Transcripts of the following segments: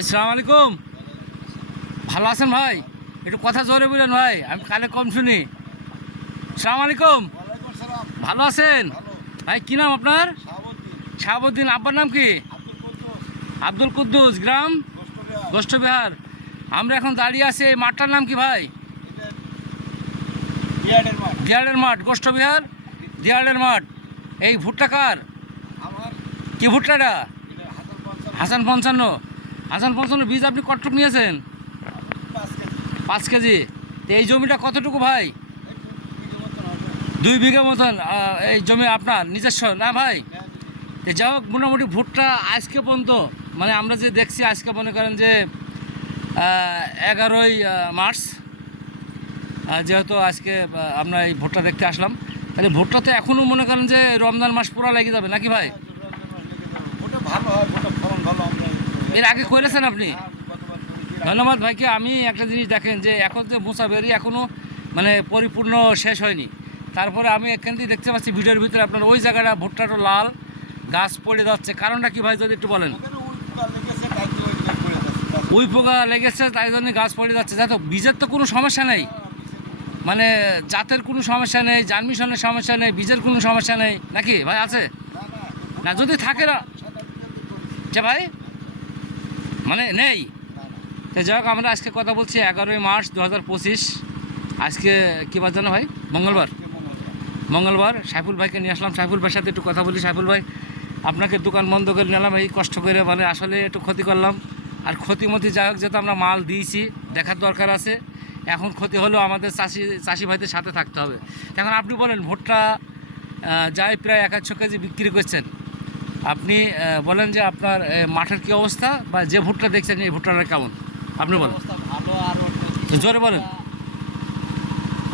আসসালামু আলাইকুম। ভালো আছেন ভাই? একটু কথা জোরে বলেন ভাই, আমি কানে কম শুনি। আসসালামু আলাইকুম। ভালো আছেন ভাই? কি নাম আপনার? শাহাবুদ্দিন। আব্বার নাম কি? আব্দুল কুদ্দুস। গ্রাম? গোষ্ঠবিহার। আমরা এখন দাঁড়িয়ে আছি, এই মাঠটার নাম কি ভাই? দিয়াড়ের মাঠ। গোষ্ঠবিহার দিয়াড়ের মাঠ। এই ভুট্টা কার? কি ভুট্টাটা? হাসান 55। হাসান 55 বীজ আপনি কতটুকু নিয়েছেন? 5 কেজি। তো এই জমিটা কতটুকু ভাই? 2 বিঘা মতন। এই জমি আপনার নিজস্ব না ভাই? তো যাই হোক, মোটামুটি ভুট্টা আজকে পর্যন্ত মানে আমরা যে দেখছি, আজকে মনে করেন যে 11ই মার্চ, যেহেতু আজকে আমরা এই ভুট্টা দেখতে আসলাম, তাহলে ভুট্টা তো এখনও মনে করেন যে রমজান মাস পুরো লেগে যাবে নাকি ভাই? এর আগে করেছেন আপনি? ধন্যবাদ ভাইকে। আমি একটা জিনিস দেখেন যে এখন যে মুসাবেরি এখনও মানে পরিপূর্ণ শেষ হয়নি, তারপরে আমি এখান থেকে দেখতে পাচ্ছি ভিডিওর ভিতরে আপনার ওই জায়গাটা ভুট্টাটা লাল, গাছ পড়ে যাচ্ছে। কারণটা কি ভাই যদি একটু বলেন? উই পোকা লেগেছে, তাই জন্য গাছ পড়ে যাচ্ছে। যাই হোক, বীজের তো কোনো সমস্যা নেই, মানে জাতের কোনো সমস্যা নেই, জার্মিশনের সমস্যা নেই, বীজের কোনো সমস্যা নেই নাকি ভাই? আছে না? যদি থাকে না যে ভাই মানে নেই। তো যাই হোক, আমরা আজকে কথা বলছি 11ই মার্চ 2025। আজকে কী বার জানো ভাই? মঙ্গলবার। সাইফুল ভাইকে নিয়ে আসলাম। সাইফুল ভাইয়ের সাথে একটু কথা বলি। সাইফুল ভাই, আপনাকে দোকান বন্ধ করে নিলাম এই কষ্ট করে, মানে আসলে একটু ক্ষতি করলাম। আর ক্ষতিমতি যাই হোক, যেহেতু আমরা মাল দিয়েছি, দেখার দরকার আছে। এখন ক্ষতি হলেও আমাদের চাষি ভাইদের সাথে থাকতে হবে। এখন আপনি বলেন, ভুট্টা যাই প্রায় 100 কেজি বিক্রি করছেন, আপনি বলেন যে আপনার মাঠের কী অবস্থা, বা যে ভুট্টা দেখছেন এই ভুট্টাটা কেমন আপনি বলেন? ভালো। আর জোরে বলেন।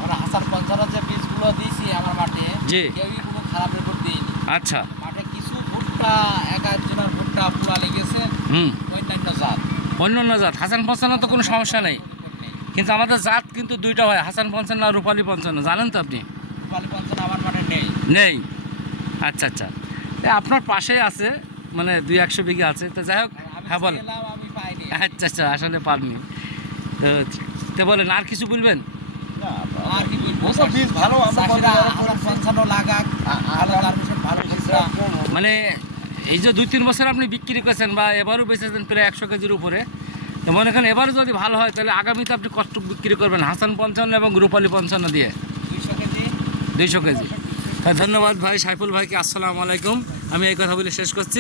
আমরা হাসান 55 যে বীজগুলো দিয়েছি আমার মাঠে, জি। কেউই কোনো খারাপ রেকর্ড দিইনি। আচ্ছা। মাঠে কিছু ভুট্টা, এক একজনের ভুট্টা পুরা লেগেছে অন্যান্য জাত। অন্যান্য জাত। হাসান 55 তো কোনো সমস্যা নেই, কিন্তু আমাদের জাত কিন্তু দুইটা হয়, হাসান 55 আর রূপালী 55, জানেন তো আপনি? রূপালী 55 আমার মাঠে নেই। নেই? আচ্ছা আচ্ছা। আপনার পাশেই আছে, মানে 200 বিঘা আছে। তো যাই হোক, হ্যাঁ বলেন। আমি পাইনি। আচ্ছা আচ্ছা, আসলে পাননি তো বলেন, আর কিছু বলবেন? আর কি বলবো, বীজ ভালো, চাষিরা হাসান 55 লাগাক, ভালো জার্মিশন, ভালো বীজটা। মানে এই যে 2-3 বছর আপনি বিক্রি করেছেন বা এবারও বেচেছেন প্রায় 100 কেজির উপরে, তো মনে করেন এবারও যদি ভালো হয়, তাহলে আগামীতে আপনি কষ্ট বিক্রি করবেন হাসান 55 এবং রূপালী 55 দিয়ে 200 কেজি। 200 কেজি। ধন্যবাদ ভাই সাইফুল ভাইকে। আসসালামু আলাইকুম। আমি এই কথা বলে শেষ করছি।